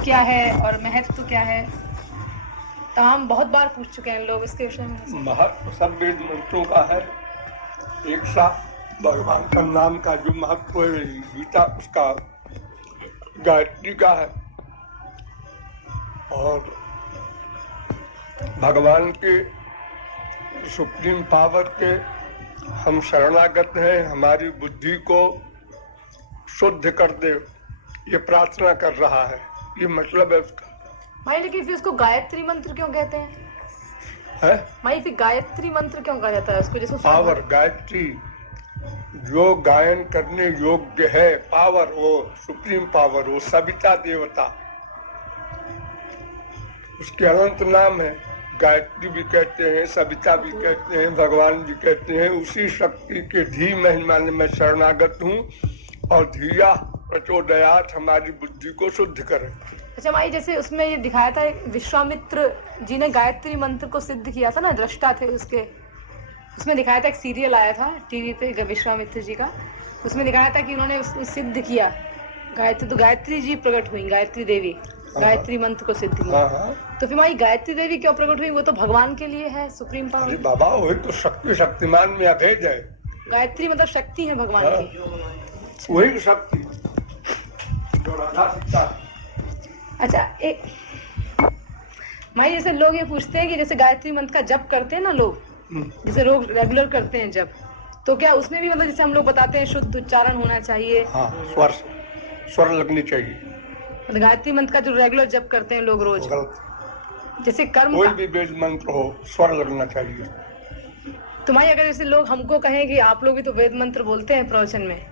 क्या है और महत्व क्या है, तमाम बहुत बार पूछ चुके हैं लोग इसके विषय में। महत्व सब वेद मंत्रों का है। एक साथ भगवान का नाम का जो महत्व है गीता उसका गायत्री का है, और भगवान के सुप्रीम पावर के हम शरणागत हैं, हमारी बुद्धि को शुद्ध कर दे, ये प्रार्थना कर रहा है, ये मतलब है उसका। भाई लेकिन फिर उसको गायत्री मंत्र क्यों कहते हैं? भाई फिर गायत्री मंत्र क्यों कहा जाता है उसको? जिसको पावर, गायत्री जो गायन करने योग्य है, पावर, वो सुप्रीम पावर, वो सविता देवता, उसके अनंत नाम है। गायत्री भी कहते हैं, सविता भी कहते हैं, भगवान भी कहते हैं। उसी शक्ति के धी महिमा में मैं शरणागत हूँ, और धिया प्रचोदयात् हमारी बुद्धि को शुद्ध करे। अच्छा भाई, जैसे उसमें ये दिखाया था विश्वामित्र जी ने गायत्री मंत्र को सिद्ध किया था ना, दृष्टा थे उसके। उसमें दिखाया था, एक सीरियल आया था टीवी पे विश्वामित्र जी का, उसमें दिखाया था कि उन्होंने उसको सिद्ध किया गायत्री। तो गायत्री जी प्रकट हुई, गायत्री देवी गायत्री मंत्र को सिद्ध किया। तो फिर भाई गायत्री देवी क्यों प्रकट हुई? वो तो भगवान के लिए है, सुप्रीम पावर। बाबा वही तो शक्ति, शक्तिमान में अभेद है। गायत्री मतलब शक्ति है भगवान की। वही शक्ति जो राधा सीता। अच्छा, एक भाई जैसे लोग ये पूछते हैं कि जैसे गायत्री मंत्र का जप करते हैं ना लोग, जैसे लोग रेगुलर करते हैं जब, तो क्या उसमें भी मतलब जैसे हम लोग बताते हैं शुद्ध उच्चारण होना चाहिए? हाँ, स्वर लगनी चाहिए। मतलब गायत्री मंत्र का जो रेगुलर जप करते हैं लोग रोज, जैसे कर्म कोई भी वेद मंत्र हो, स्वर लगना चाहिए। तो भाई अगर जैसे लोग हमको कहें कि आप लोग भी तो वेद मंत्र बोलते हैं प्रवचन में,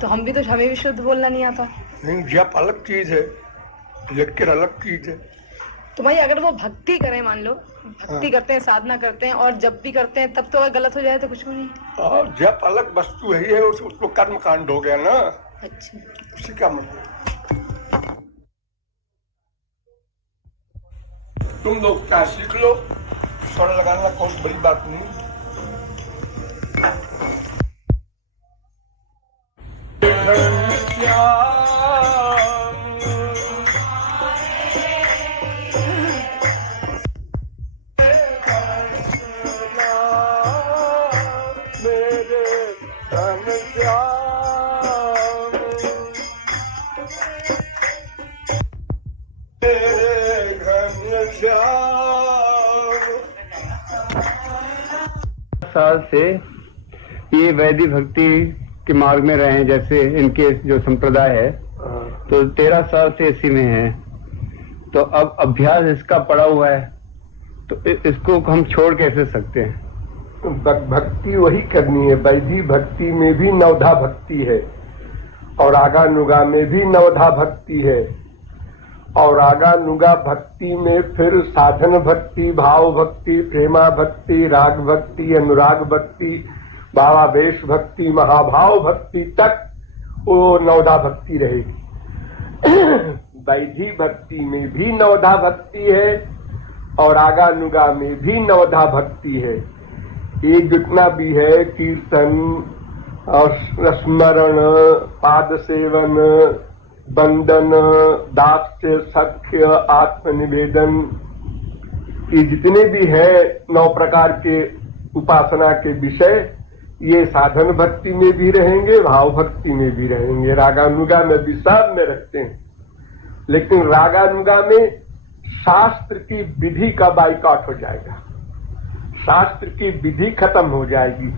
तो हमें भी शुद्ध बोलना नहीं आता। नहीं, जप अलग चीज है, लेकिन अलग चीज है। तो भाई अगर वो भक्ति करें, मान लो भक्ति करते हैं, साधना करते हैं और जप भी करते हैं, तब तो अगर गलत हो जाए तो कुछ भी नहीं। जप अलग वस्तु है, उसको कर्म कांड हो गया ना। अच्छा, उसी का मतलब। तुम लोग क्या सीख लो, स्वर लगाना कोई बड़ी बात नहीं। साल से ये वैदिक भक्ति के मार्ग में रहे हैं, जैसे इनके जो संप्रदाय है, तो 13 साल से इसी में है। तो अब अभ्यास इसका पड़ा हुआ है, तो इसको हम छोड़ कैसे सकते हैं? भक्ति वही करनी है। वैदिक भक्ति में भी नवधा भक्ति है, और आगानुगा में भी नवधा भक्ति है, और आगानुगा भक्ति में फिर साधन भक्ति, भाव भक्ति, प्रेमा भक्ति, राग भक्ति, अनुराग भक्ति, भावावेश भक्ति, महाभाव भक्ति तक वो नवधा भक्ति रहेगी। वैदिक भक्ति में भी नवधा भक्ति है, और आगानुगा में भी नवधा भक्ति है। एक जितना भी है कीर्तन और स्मरण, पाद सेवन, बंदन, दास्य, सख्य, आत्मनिवेदन, ये जितने भी है 9 प्रकार के उपासना के विषय, ये साधन भक्ति में भी रहेंगे, भाव भक्ति में भी रहेंगे, रागानुगा में भी, सब में रखते हैं। लेकिन रागानुगा में शास्त्र की विधि का बाइकआउट हो जाएगा, शास्त्र की विधि खत्म हो जाएगी,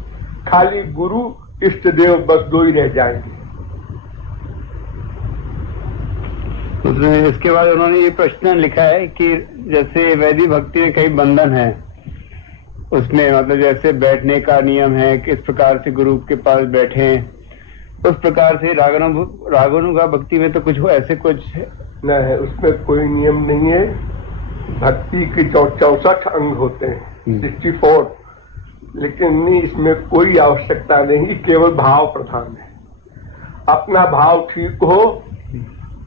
खाली गुरु इष्ट देव बस 2 ही रह जाएंगे। इसके बाद उन्होंने ये प्रश्न लिखा है कि जैसे वैदिक भक्ति में कई बंधन है, उसमें मतलब जैसे बैठने का नियम है, किस प्रकार से गुरु के पास बैठे, उस प्रकार से रागानुगा भक्ति में तो कुछ ऐसे कुछ न है, उसमें कोई नियम नहीं है। भक्ति के 64 अंग होते हैं, 64, लेकिन नहीं, इसमें कोई आवश्यकता नहीं, केवल भाव प्रधान है। अपना भाव ठीक हो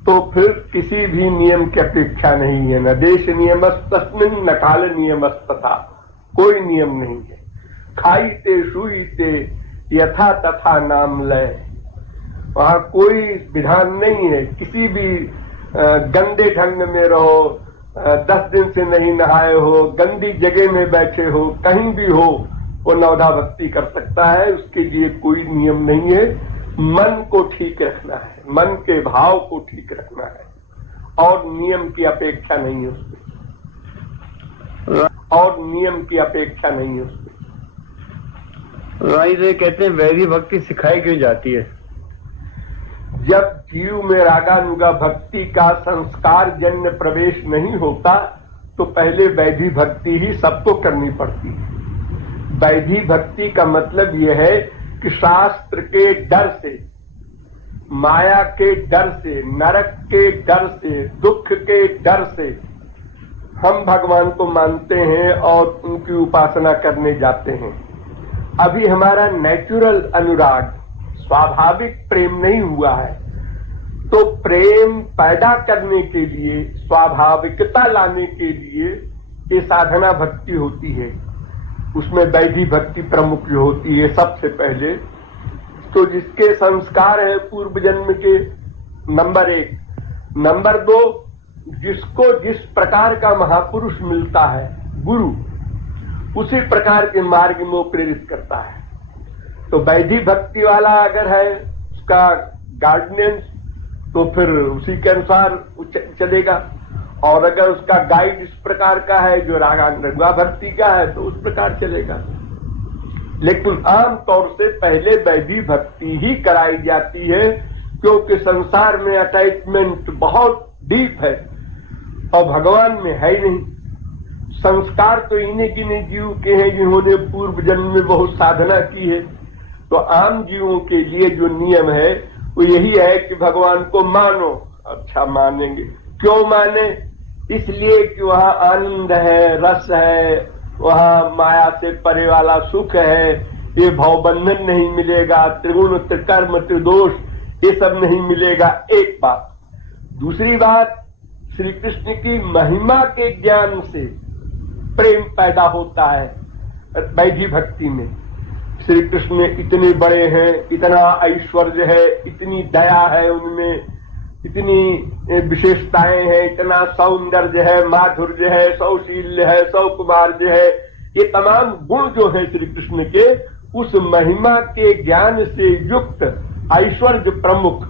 तो फिर किसी भी नियम की अपेक्षा नहीं है। न देश नियमस्तस्मिन् न काल नियमस्तथा, कोई नियम नहीं है। खाईते शुईते यथा तथा नाम लय, वहां कोई विधान नहीं है। किसी भी गंदे ढंग में रहो, 10 दिन से नहीं नहाए हो, गंदी जगह में बैठे हो, कहीं भी हो, वो नवधा भक्ति कर सकता है। उसके लिए कोई नियम नहीं है। मन को ठीक रखना है, मन के भाव को ठीक रखना है, और नियम की अपेक्षा नहीं है उसमें, और नियम की अपेक्षा नहीं है उसमें। राई जी कहते हैं वैदिक भक्ति सिखाई क्यों जाती है? जब जीव में रागानुगा भक्ति का संस्कार जन्य प्रवेश नहीं होता तो पहले वैधि भक्ति ही सबको करनी पड़ती है। वैधि भक्ति का मतलब यह है कि शास्त्र के डर से, माया के डर से, नरक के डर से, दुख के डर से हम भगवान को मानते हैं और उनकी उपासना करने जाते हैं। अभी हमारा नेचुरल अनुराग, स्वाभाविक प्रेम नहीं हुआ है, तो प्रेम पैदा करने के लिए, स्वाभाविकता लाने के लिए ये साधना भक्ति होती है। उसमें वैधि भक्ति प्रमुख जो होती है सबसे पहले। तो जिसके संस्कार है पूर्व जन्म के, नंबर 1। नंबर 2, जिसको जिस प्रकार का महापुरुष मिलता है, गुरु, उसी प्रकार के मार्ग में वो प्रेरित करता है। तो वैधि भक्ति वाला अगर है उसका गाइडेंस, तो फिर उसी के अनुसार चलेगा, और अगर उसका गाइड इस प्रकार का है जो रागानुगा भक्ति का है तो उस प्रकार चलेगा। लेकिन आम तौर से पहले वैधि भक्ति ही कराई जाती है, क्योंकि संसार में अटैचमेंट बहुत डीप है और भगवान में है ही नहीं। संस्कार तो इन्हीं गिने जीव के हैं जिन्होंने पूर्व जन्म में बहुत साधना की है। तो आम जीवों के लिए जो नियम है वो यही है कि भगवान को मानो। अच्छा, मानेंगे, क्यों माने? इसलिए कि वहाँ आनंद है, रस है, वहाँ माया से परे वाला सुख है, ये भवबंधन नहीं मिलेगा, त्रिगुण त्रिकर्म त्रिदोष ये सब नहीं मिलेगा। एक बात। दूसरी बात, श्री कृष्ण की महिमा के ज्ञान से प्रेम पैदा होता है वैधि भक्ति में। श्री कृष्ण इतने बड़े हैं, इतना ऐश्वर्य है, इतनी दया है उनमें, इतनी विशेषताएं हैं, इतना सौंदर्य है, माधुर्य है, सौशील्य है, सौकुमार्य है, ये तमाम गुण जो है श्री कृष्ण के, उस महिमा के ज्ञान से युक्त, ऐश्वर्य प्रमुख,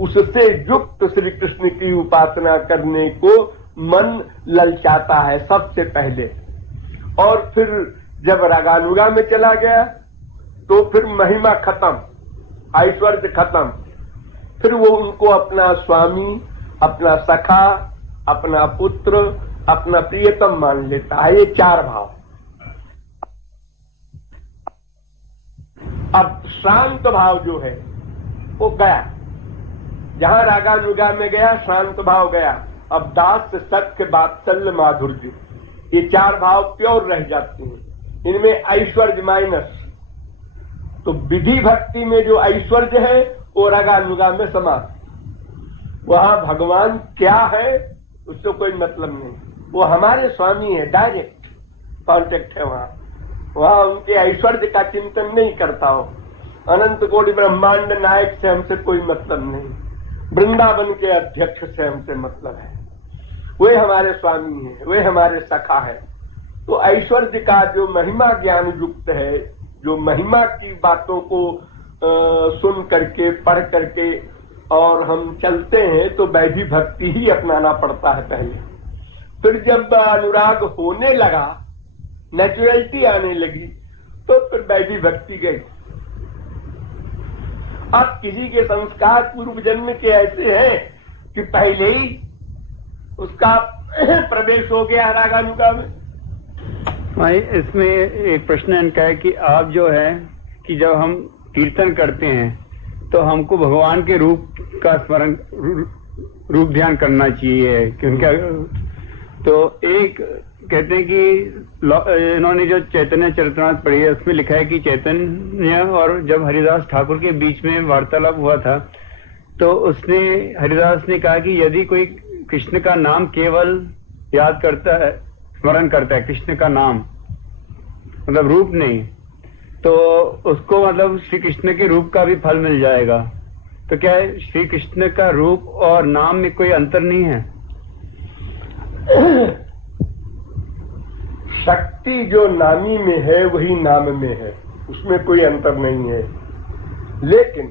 उससे युक्त श्री कृष्ण की उपासना करने को मन ललचाता है सबसे पहले। और फिर जब रागानुगा में चला गया तो फिर महिमा खत्म, ऐश्वर्य खत्म, फिर वो उनको अपना स्वामी, अपना सखा, अपना पुत्र, अपना प्रियतम मान लेता है। ये 4 भाव। अब शांत भाव जो है वो गया, जहां रागानुगा में गया शांत भाव गया। अब दास, सत्य, वात्सल्य, माधुर्य, ये 4 भाव प्योर रह जाते हैं। इनमें ऐश्वर्य माइनस। तो विधि भक्ति में जो ऐश्वर्य है वो रागानुगा में समाप्त। वहां भगवान क्या है उससे कोई मतलब नहीं, वो हमारे स्वामी है, डायरेक्ट कॉन्टेक्ट है। वहां उनके ऐश्वर्य का चिंतन नहीं करता हो। अनंत कोटि ब्रह्मांड नायक से हमसे कोई मतलब नहीं, वृंदावन के अध्यक्ष से हमसे मतलब है। वे हमारे स्वामी हैं, वे हमारे सखा है। तो ऐश्वर्य का जो महिमा ज्ञान युक्त है, जो महिमा की बातों को सुन करके, पढ़ करके और हम चलते हैं, तो वैधि भक्ति ही अपनाना पड़ता है पहले। फिर जब अनुराग होने लगा, नेचुरलिटी आने लगी, तो फिर वैधि भक्ति गई। अब किसी के संस्कार पूर्व जन्म के ऐसे हैं कि पहले ही उसका प्रवेश हो गया रागानुगा में। भाई, इसमें एक प्रश्न इनका है कि आप जो है कि जब हम कीर्तन करते हैं तो हमको भगवान के रूप का स्मरण, रूप ध्यान करना चाहिए, क्योंकि तो एक कहते हैं कि इन्होंने जो चैतन्य चरितमृत पढ़ी है उसमें लिखा है कि चैतन्य और जब हरिदास ठाकुर के बीच में वार्तालाप हुआ था तो उसने, हरिदास ने कहा कि यदि कोई कृष्ण का नाम केवल याद करता है, स्मरण करता है, कृष्ण का नाम मतलब रूप नहीं, तो उसको मतलब श्री कृष्ण के रूप का भी फल मिल जाएगा। तो क्या श्री कृष्ण का रूप और नाम में कोई अंतर नहीं है? शक्ति जो नामी में है वही नाम में है, उसमें कोई अंतर नहीं है। लेकिन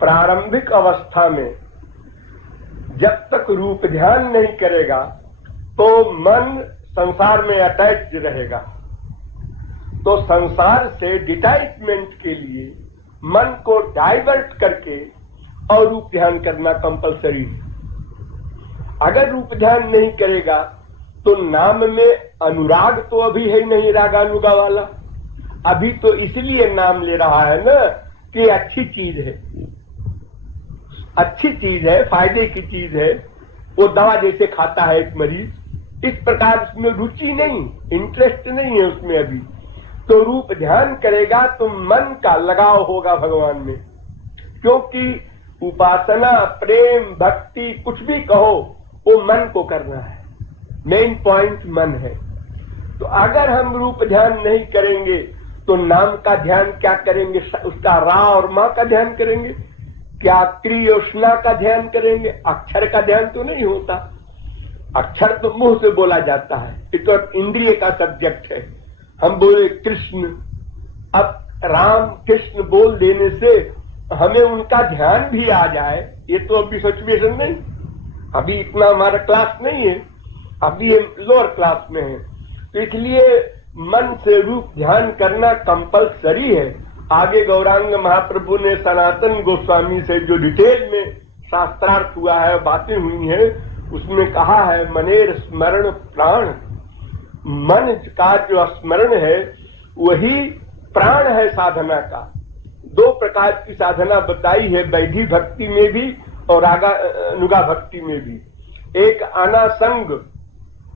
प्रारंभिक अवस्था में जब तक रूप ध्यान नहीं करेगा तो मन संसार में अटैच रहेगा। तो संसार से डिटैचमेंट के लिए मन को डाइवर्ट करके और रूप ध्यान करना कंपलसरी है। अगर रूप ध्यान नहीं करेगा तो नाम में अनुराग तो अभी है नहीं, रागानुगा वाला। अभी तो इसलिए नाम ले रहा है ना कि अच्छी चीज है, अच्छी चीज है, फायदे की चीज है। वो दवा जैसे खाता है एक मरीज, इस प्रकार उसमें रुचि नहीं, इंटरेस्ट नहीं है उसमें अभी। तो रूप ध्यान करेगा तो मन का लगाव होगा भगवान में, क्योंकि उपासना, प्रेम, भक्ति कुछ भी कहो वो मन को करना है, मेन पॉइंट मन है। तो अगर हम रूप ध्यान नहीं करेंगे तो नाम का ध्यान क्या करेंगे? उसका रा और माँ का ध्यान करेंगे क्या? क्रिय और स्ना का ध्यान करेंगे? अक्षर का ध्यान तो नहीं होता। अक्षर तो मुंह से बोला जाता है, ये तो इंद्रिय का सब्जेक्ट है। हम बोले कृष्ण, अब राम कृष्ण बोल देने से हमें उनका ध्यान भी आ जाए, ये तो अभी सिचुएशन नहीं, अभी इतना हमारा क्लास नहीं है, अभी हम लोअर क्लास में है। तो इसलिए मन से रूप ध्यान करना कंपलसरी है। आगे गौरांग महाप्रभु ने सनातन गोस्वामी से जो डिटेल में शास्त्रार्थ हुआ है, बातें हुई हैं, उसमें कहा है मनेर स्मरण प्राण। मन का जो स्मरण है वही प्राण है साधना का। दो प्रकार की साधना बताई है, वैधि भक्ति में भी और रागानुगा भक्ति में भी। एक अनासंग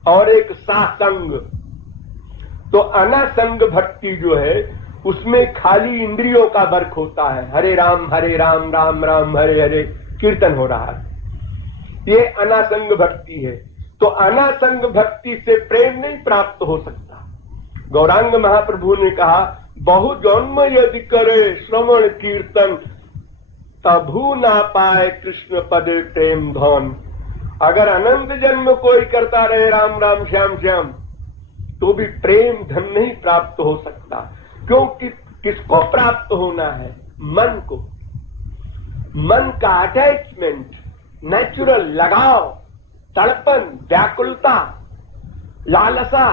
और एक सासंग। तो अनासंग भक्ति जो है उसमें खाली इंद्रियों का वर्क होता है, हरे राम राम राम हरे हरे कीर्तन हो रहा है, ये अनासंग भक्ति है। तो अनासंग भक्ति से प्रेम नहीं प्राप्त हो सकता। गौरांग महाप्रभु ने कहा बहु जन्म यदि करे श्रवण कीर्तन तभू ना पाए कृष्ण पदे प्रेम धन। अगर अनंत जन्म कोई करता रहे राम राम श्याम श्याम तो भी प्रेम धन नहीं प्राप्त हो सकता। क्योंकि किसको प्राप्त होना है? मन को। मन का अटैचमेंट, नेचुरल लगाव, तड़पन, व्याकुलता, लालसा,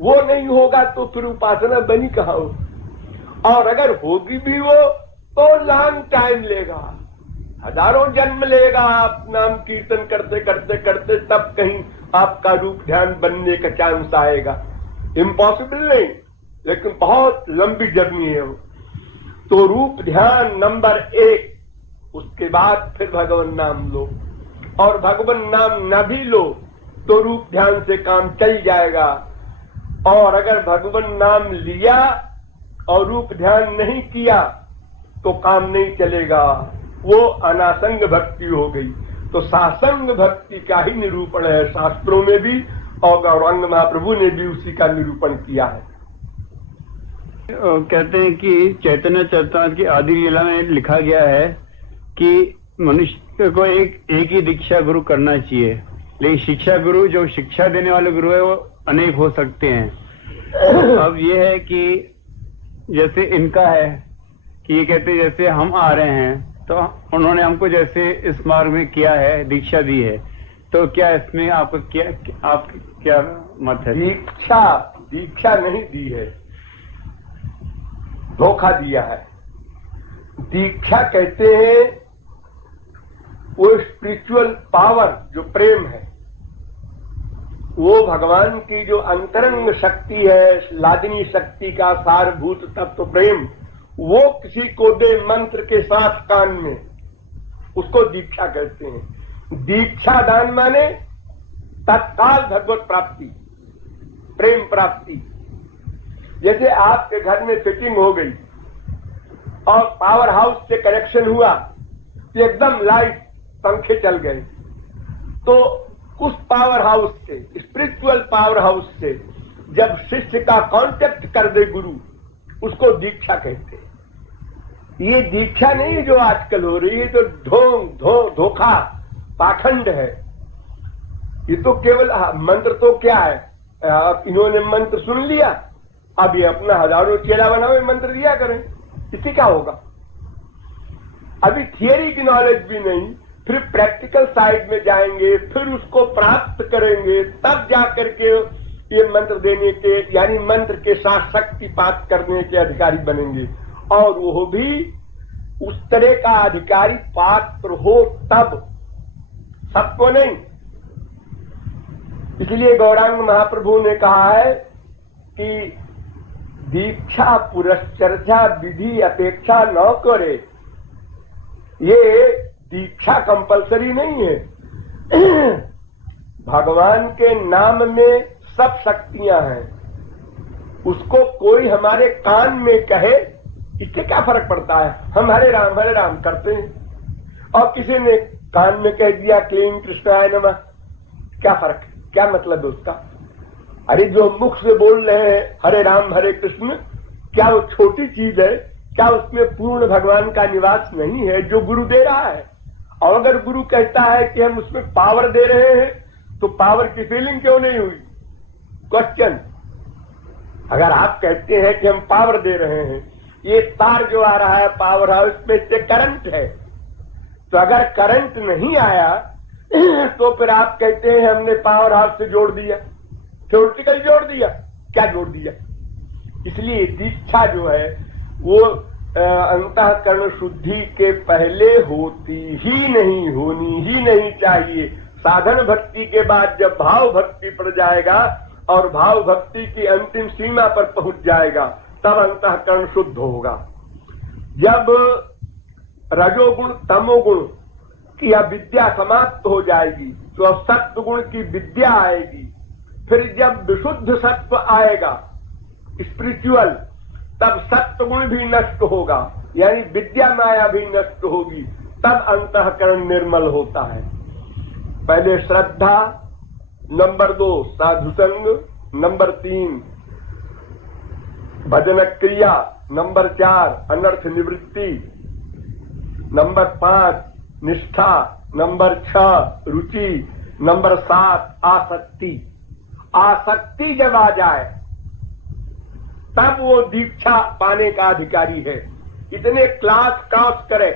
वो नहीं होगा तो फिर उपासना बनी कहाँ हो? और अगर होगी भी वो तो लॉन्ग टाइम लेगा, हजारों जन्म लेगा। आप नाम कीर्तन करते करते करते तब कहीं आपका रूप ध्यान बनने का चांस आएगा। इम्पॉसिबल नहीं, लेकिन बहुत लंबी जर्नी है वो। तो रूप ध्यान नंबर 1, उसके बाद फिर भगवान नाम लो। और भगवान नाम न भी लो तो रूप ध्यान से काम चल जाएगा। और अगर भगवान नाम लिया और रूप ध्यान नहीं किया तो काम नहीं चलेगा, वो अनासंग भक्ति हो गई। तो सासंग भक्ति का ही निरूपण है शास्त्रों में भी, और गौरांग महाप्रभु ने भी उसी का निरूपण किया है। कहते हैं कि चैतन्य चरितामृत की आदि लीला में लिखा गया है कि मनुष्य को एक ही दीक्षा गुरु करना चाहिए, लेकिन शिक्षा गुरु, जो शिक्षा देने वाले गुरु है, वो अनेक हो सकते हैं। अब ये है कि जैसे इनका है कि ये कहते हैं जैसे हम आ रहे हैं तो उन्होंने हमको जैसे इस मार्ग में किया है, दीक्षा दी है, तो क्या इसमें आपको क्या मत है? दीक्षा नहीं दी है, धोखा दिया है। दीक्षा कहते हैं वो स्पिरिचुअल पावर जो प्रेम है, वो भगवान की जो अंतरंग शक्ति है, लादिनी शक्ति का सारभूत तत्व प्रेम, वो किसी को दे मंत्र के साथ कान में, उसको दीक्षा कहते हैं। दीक्षा दान माने तत्काल भगवत प्राप्ति, प्रेम प्राप्ति। जैसे आपके घर में फिटिंग हो गई और पावर हाउस से कनेक्शन हुआ तो एकदम लाइट पंखे चल गए, तो उस पावर हाउस से, स्पिरिचुअल पावर हाउस से जब शिष्य का कांटेक्ट कर दे गुरु, उसको दीक्षा कहते हैं। ये दीक्षा नहीं जो आजकल हो रही है, तो धोखा पाखंड है। ये तो केवल मंत्र तो क्या है, अब इन्होंने मंत्र सुन लिया, अब ये अपना हजारों चेला बनाओ, मंत्र दिया करें, इससे क्या होगा? अभी थियरी की नॉलेज भी नहीं, फिर प्रैक्टिकल साइड में जाएंगे, फिर उसको प्राप्त करेंगे, तब जाकर के ये मंत्र देने के, यानी मंत्र के साथ शक्तिपात करने के अधिकारी बनेंगे। और वो भी उस तरह का अधिकारी पात्र हो तब, सबको नहीं। इसलिए गौरांग महाप्रभु ने कहा है कि दीक्षा पुरश्चर्चा विधि अपेक्षा न करे। ये दीक्षा कंपलसरी नहीं है। भगवान के नाम में सब शक्तियां हैं, उसको कोई हमारे कान में कहे, इससे क्या फर्क पड़ता है? हम हरे राम करते हैं, और किसी ने कान में कह दिया क्लीन कृष्णाय नमः, क्या फर्क, क्या मतलब है उसका? अरे जो मुख से बोल रहे हैं हरे राम हरे कृष्ण, क्या वो छोटी चीज है? क्या उसमें पूर्ण भगवान का निवास नहीं है जो गुरु दे रहा है? और अगर गुरु कहता है कि हम उसमें पावर दे रहे हैं, तो पावर की फीलिंग क्यों नहीं हुई? क्वेश्चन। अगर आप कहते हैं कि हम पावर दे रहे हैं, ये तार जो आ रहा है पावर हाउस में, से करंट है, तो अगर करंट नहीं आया तो फिर आप कहते हैं हमने पावर हाउस से जोड़ दिया, थ्योरेटिकल जोड़ दिया, क्या जोड़ दिया? इसलिए दीक्षा जो है वो अंतःकरण शुद्धि के पहले होती ही नहीं, होनी ही नहीं चाहिए। साधन भक्ति के बाद जब भाव भक्ति पड़ जाएगा और भाव भक्ति की अंतिम सीमा पर पहुंच जाएगा, तब अंतःकरण शुद्ध होगा। जब रजोगुण तमोगुण की अविद्या समाप्त हो जाएगी, तो अब सत्व गुण की विद्या आएगी। फिर जब विशुद्ध सत्व आएगा स्पिरिचुअल, तब सत्व गुण भी नष्ट होगा, यानी विद्या माया भी नष्ट होगी, तब अंतःकरण निर्मल होता है। पहले श्रद्धा, नंबर 2 साधु संग, नंबर 3 भजन क्रिया, नंबर 4 अनर्थ निवृत्ति, नंबर 5 निष्ठा, नंबर 6 रुचि, नंबर 7 आसक्ति। आसक्ति जब आ जाए तब वो दीक्षा पाने का अधिकारी है। इतने क्लास क्रॉस करे।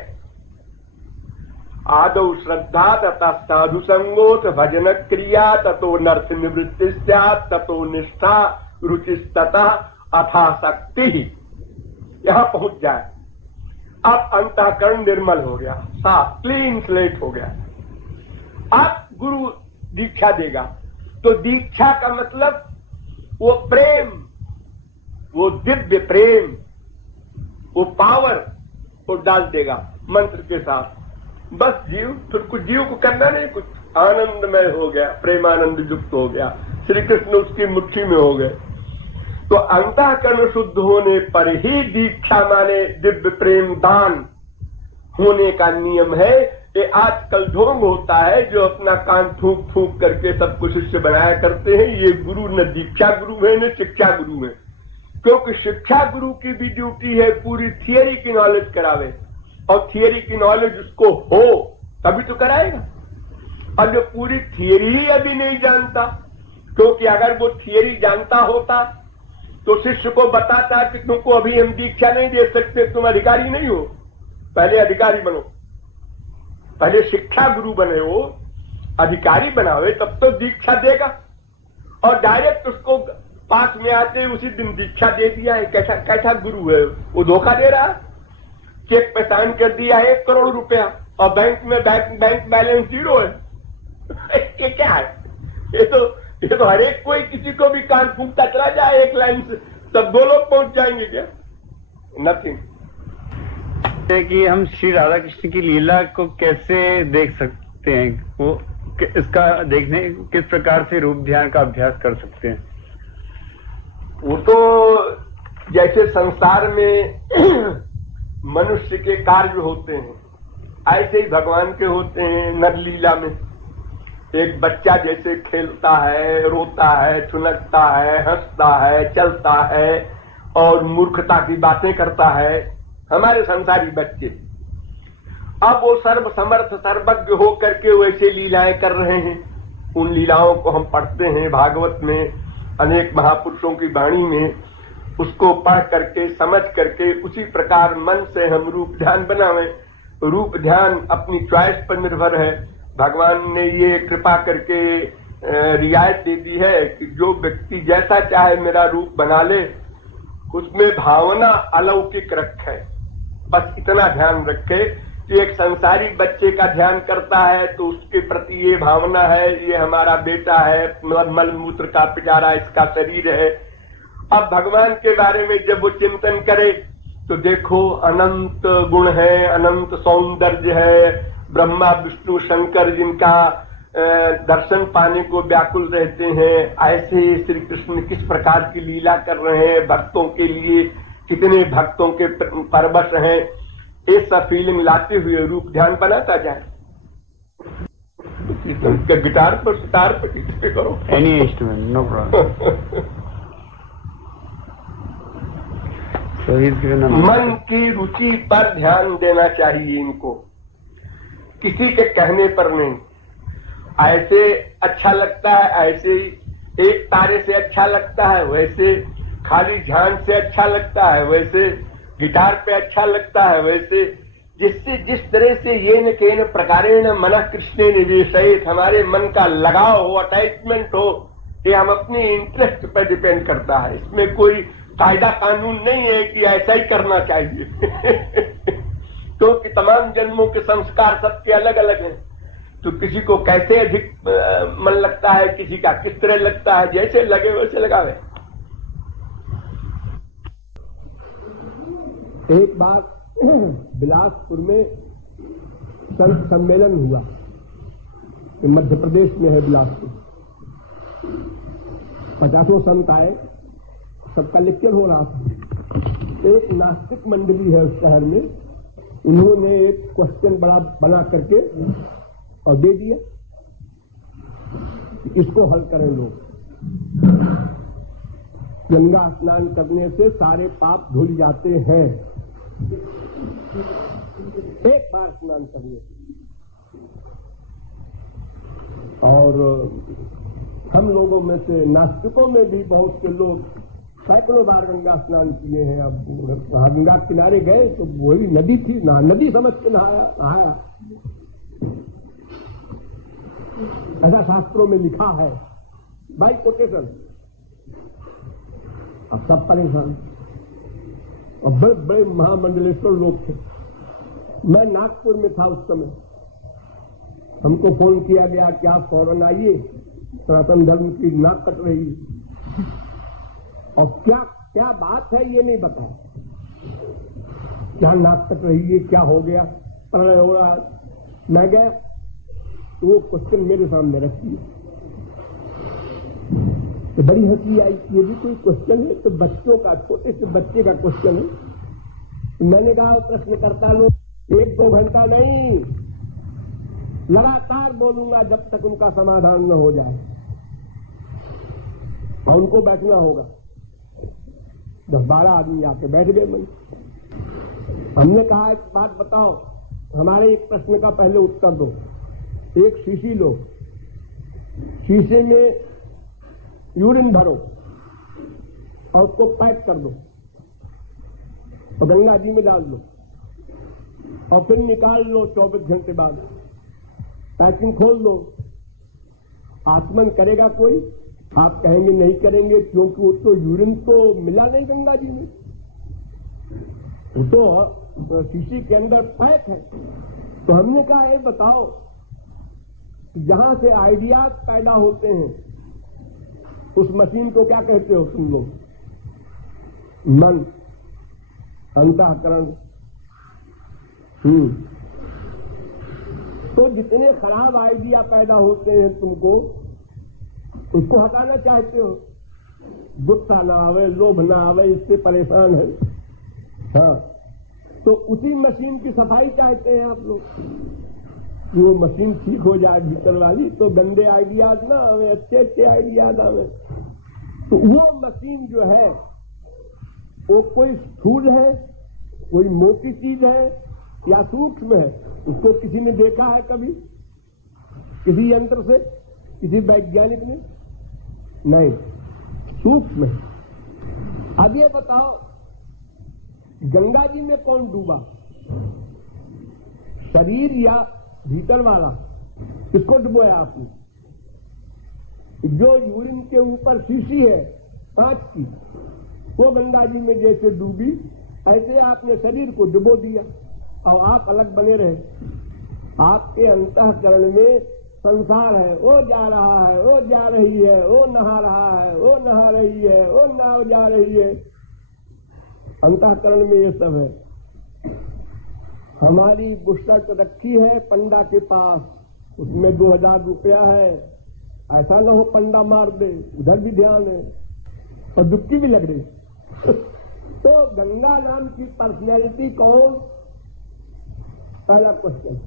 आदौ श्रद्धा तथा साधु संगोत भजन क्रिया, ततो नर्थ निवृत्ति, ततो निष्ठा रुचिस्ततः अथासक्ति। यहां पहुंच जाए, अब अंतःकरण निर्मल हो गया, साफ क्लीन स्लेट हो गया। अब गुरु दीक्षा देगा, तो दीक्षा का मतलब वो प्रेम, वो दिव्य प्रेम, वो पावर वो डाल देगा मंत्र के साथ। बस जीव, फिर कुछ जीव को करना नहीं, कुछ आनंदमय हो गया, प्रेमानंद युक्त हो गया, श्री कृष्ण उसकी मुट्ठी में हो गए। तो अंतःकरण शुद्ध होने पर ही दीक्षा माने दिव्य प्रेम दान होने का नियम है। ये आजकल ढोंग होता है, जो अपना कान फूंक फूंक करके सबको शिष्य बनाया करते हैं। ये गुरु न दीक्षा गुरु है न शिक्षा गुरु है, क्योंकि शिक्षा गुरु की भी ड्यूटी है पूरी थियरी की नॉलेज करावे, और थियरी की नॉलेज उसको हो तभी तो कराएगा। और जो पूरी थियरी ही अभी नहीं जानता, क्योंकि अगर वो थियरी जानता होता तो शिष्य को बताता कि तुमको अभी हम दीक्षा नहीं दे सकते, तुम अधिकारी नहीं हो, पहले अधिकारी बनो, पहले शिक्षा गुरु बने हो, अधिकारी बनावे तब तो दीक्षा देगा। और डायरेक्ट उसको पास में आते उसी दिन दीक्षा दे दिया है, कैसा कैसा गुरु है वो? धोखा दे रहा, चेक पे साइन कर दिया 1 करोड़ रुपया और बैंक में बैंक बैलेंस 0 है। ये क्या है? ये तो हर एक कोई किसी को भी कान फूंकता चला जाए एक लाइन से, तब 2 लोग पहुंच जाएंगे क्या? नथिंग। कि हम श्री राधा कृष्ण की लीला को कैसे देख सकते हैं, वो इसका देखने किस प्रकार से रूप ध्यान का अभ्यास कर सकते हैं? वो तो जैसे संसार में मनुष्य के कार्य होते हैं, ऐसे ही भगवान के होते हैं। नर लीला में एक बच्चा जैसे खेलता है, रोता है, छुनकता है, हंसता है, चलता है और मूर्खता की बातें करता है, हमारे संसारी बच्चे। अब वो सर्व समर्थ सर्वज्ञ हो करके वैसे लीलाएं कर रहे हैं। उन लीलाओं को हम पढ़ते हैं भागवत में, अनेक महापुरुषों की वाणी में, उसको पढ़ करके समझ करके उसी प्रकार मन से हम रूप ध्यान बनावें। रूप ध्यान अपनी चॉइस पर निर्भर है। भगवान ने ये कृपा करके रियायत दे दी है कि जो व्यक्ति जैसा चाहे मेरा रूप बना ले, उसमें भावना अलौकिक रखे। बस इतना ध्यान रखे कि एक संसारी बच्चे का ध्यान करता है तो उसके प्रति ये भावना है, ये हमारा बेटा है, मल मूत्र का पिटारा इसका शरीर है। अब भगवान के बारे में जब वो चिंतन करे तो देखो अनंत गुण है, अनंत सौंदर्य है। ब्रह्मा विष्णु शंकर जिनका दर्शन पाने को व्याकुल रहते हैं, ऐसे श्री कृष्ण किस प्रकार की लीला कर रहे हैं, भक्तों के लिए कितने भक्तों के परवश हैं, ये सब फीलिंग लाते हुए रूप ध्यान बनाता जाए। गिटार पर सितार पर किसी पे करो, एनी इंस्ट्रूमेंट, नो प्रॉब्लम। मन की रुचि पर ध्यान देना चाहिए इनको, किसी के कहने पर नहीं। ऐसे अच्छा लगता है, ऐसे ही एक तारे से अच्छा लगता है, वैसे खाली ध्यान से अच्छा लगता है, वैसे गिटार पे अच्छा लगता है, वैसे जिससे जिस तरह से ये न केन प्रकारेण मन कृष्णे निवेशयेत्, हमारे मन का लगाव हो, अटैचमेंट हो, ये हम अपने इंटरेस्ट पर डिपेंड करता है। इसमें कोई कायदा कानून नहीं है कि ऐसा ही करना चाहिए। तो कि तमाम जन्मों के संस्कार सबके अलग अलग हैं, तो किसी को कैसे अधिक मन लगता है, किसी का किस तरह लगता है, जैसे लगे वैसे लगावे। एक बार बिलासपुर में संत सम्मेलन हुआ, मध्य प्रदेश में है बिलासपुर। 50 संत आए, सबका लेक्चर हो रहा था। एक नास्तिक मंडली है उस शहर में, उन्होंने एक क्वेश्चन बड़ा बना करके और दे दिया, इसको हल करें लोग। गंगा स्नान करने से सारे पाप धुल जाते हैं, एक बार स्नान करने से। और हम लोगों में से नास्तिकों में भी बहुत से लोग सैकड़ों बार गंगा स्नान किए हैं। अब गंगा किनारे गए तो वही नदी थी, नदी समझ के नहाया। ऐसा शास्त्रों में लिखा है बाई कोटेशन। अब सब परेशान, और बड़े बड़े महामंडलेश्वर लोग थे। मैं नागपुर में था उस समय, हमको फोन किया गया कि आप फौरन आइए, सनातन धर्म की नाक कट रही है। और क्या क्या बात है ये नहीं बताया, क्या नाक कट रही है, क्या हो गया, प्रलय हो रहा। मैं गया तो वो क्वेश्चन मेरे सामने रखी, तो बड़ी हंसी आई। ये भी कोई क्वेश्चन है? तो बच्चों का, छोटे से बच्चे का क्वेश्चन है। तो मैंने कहा प्रश्नकर्ता लोग 1-2 घंटा नहीं, लगातार बोलूंगा जब तक उनका समाधान न हो जाए, और उनको बैठना होगा। 10-12 आदमी आके बैठ गए। मन हमने कहा एक बात बताओ, हमारे एक प्रश्न का पहले उत्तर दो। एक शीशी लो, शीशे में यूरिन भरो और उसको पैक कर दो और गंगा जी में डाल दो, और फिर निकाल लो 24 घंटे बाद, पैकिंग खोल दो। आचमन करेगा कोई? आप कहेंगे नहीं करेंगे, क्योंकि वो तो यूरिन तो मिला नहीं गंगा जी में, वो तो शीशी के अंदर पैक है। तो हमने कहा ये बताओ, जहां से आइडियाज पैदा होते हैं उस मशीन को क्या कहते हो तुम लोग? मन, अंतःकरण। तो जितने खराब आइडिया पैदा होते हैं तुमको, उसको हटाना चाहते हो। गुस्सा ना आवे, लोभ ना आवे, इससे परेशान है। हाँ, तो उसी मशीन की सफाई चाहते हैं आप लोग। वो मशीन ठीक हो जाए भीतर वाली, तो गंदे आइडियाज ना आवे, अच्छे अच्छे आइडियाज आवे। तो वो मशीन जो है वो कोई स्थूल है, कोई मोटी चीज है या सूक्ष्म है, उसको किसी ने देखा है कभी किसी यंत्र से, किसी वैज्ञानिक ने? नहीं, सूक्ष्म है। अब ये बताओ, गंगा जी में कौन डूबा, शरीर या भीतर वाला? किसको डुबोया आपने? जो यूरिन के ऊपर शीशी है कांच की, वो गंगा जी में जैसे डूबी, ऐसे आपने शरीर को डुबो दिया और आप अलग बने रहे। आपके अंतःकरण में संसार है, वो जा रहा है, वो जा रही है, वो नहा रहा है, वो नहा रही है, वो नाव जा रही है। अंतःकरण में ये सब है। हमारी बुशर्ट रखी है पंडा के पास, उसमें 2000 रुपया है। ऐसा न हो पंडा मार दे, उधर भी ध्यान है और दुक्की भी लग रही। तो गंगा नाम की पर्सनैलिटी कौन? पहला क्वेश्चन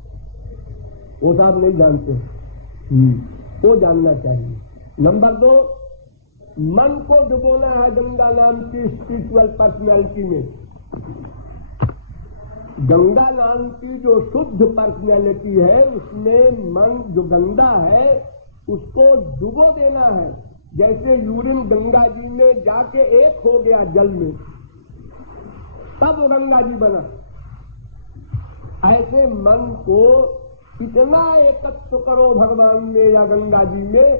वो साहब नहीं जानते, वो जानना चाहिए। नंबर 2, मन को डुबोना है गंगा नाम की स्पिरिचुअल पर्सनैलिटी में। गंगा नाम की जो शुद्ध पर्सनैलिटी है, उसमें मन जो गंदा है उसको डुबो देना है। जैसे यूरिन गंगा जी में जाके एक हो गया जल में, तब वो गंगा जी बना। ऐसे मन को इतना एकत्व करो भगवान में या गंगा जी में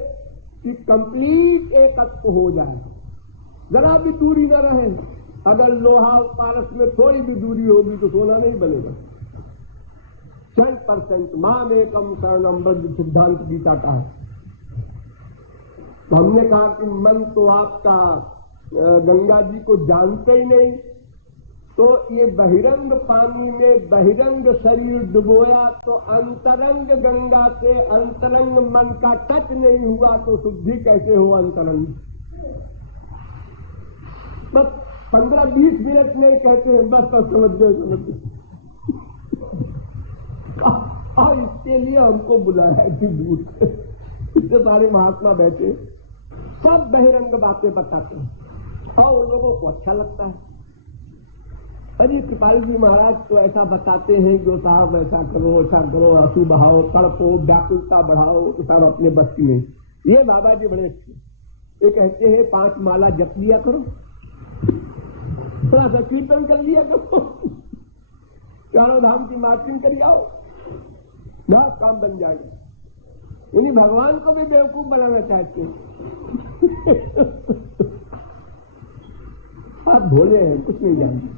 कि कंप्लीट एकत्व हो जाए, जरा भी दूरी न रहे। अगर लोहा और पारस में थोड़ी भी दूरी होगी तो सोना नहीं बनेगा। 100% माम एकम शरणम ब्रज सिद्धांत गीता का है। तो हमने कहा कि मन तो आपका गंगा जी को जानते ही नहीं, तो ये बहिरंग पानी में बहिरंग शरीर डुबोया तो अंतरंग गंगा से अंतरंग मन का टच नहीं हुआ तो शुद्धि कैसे हो अंतरंग? बस 15-20 मिनट नहीं कहते हैं, बस समझ गए। और इसके लिए हमको बुलाया है कि दूर से इतने सारे महात्मा बैठे, सब बहिरंग बातें बताते हैं और उन लोगों को अच्छा लगता है। अरे कृपाल जी महाराज तो ऐसा बताते हैं जो साहब ऐसा करो, आंसू बहाओ, तड़पो, व्याकुलता बढ़ाओ, तो साहब अपने बस की नहीं। ये बाबा जी बड़े अच्छे, ये कहते हैं 5 माला जप लिया करो, थोड़ा सा कीर्तन कर लिया करो, चारों धाम की मार्चिंग करी आओ, ना काम बन जाएगा। यानी भगवान को भी बेवकूफ बनाना चाहते हैं। आप भोले हैं, कुछ नहीं जानते।